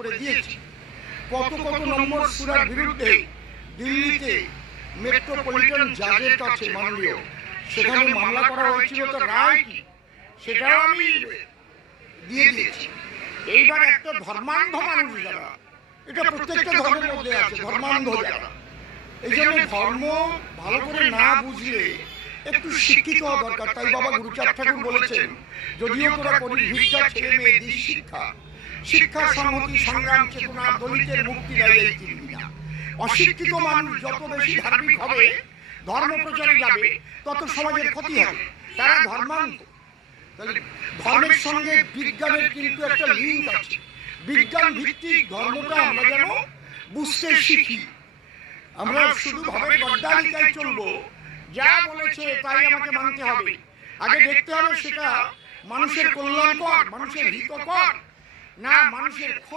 করে দিয়েছে। কত কত নম্বর সূরার বিরুদ্ধে দিল্লিতে মেট্রোপলিটন জাজের কাছে মাননীয় সেখানে মামলা করা হয়েছিল, তো রায় কি সেটাও আমি দিয়ে দিয়েছি। এইবার একটা ধর্মান্ধ মানুষ যারা, এটা প্রত্যেকটা ধর্মের মধ্যে আছে ধর্মান্ধ যারা, এই জন্য ধর্ম ভালো করে না বুঝলে একটু শিক্ষিত হওয়া দরকার। তাই বাবা গুরুচাঁদ ঠাকুর বলেছেন, যদিও তোরা করিস ভিক্ষা ছেলে মেয়ে দিস শিক্ষা, শিক্ষা সংহতি সংগ্রাম চেতনা দলিতের মুক্তি দেয় এই চিনবি না। অশিক্ষিত মানুষ যত বেশি ধার্মিক হবে, ধর্ম প্রচারে যাবে, তত সমাজের ক্ষতি হবে। তারা ধর্মান্ধ। ধর্মের সঙ্গে বিজ্ঞানের কিন্তু একটা লিঙ্ক আছে। বিজ্ঞান ভিত্তিক ধর্মটা আমরা যেন বুঝতে শিখি। আমরা শুধু ভাবে গদ্দালিকায় চলবো, যা বলেছে তাই আমাকে মানতে হবে। আগে দেখতে হবে সেটা মানুষের কল্যাণকর, মানুষের হিতকর, না মানুষের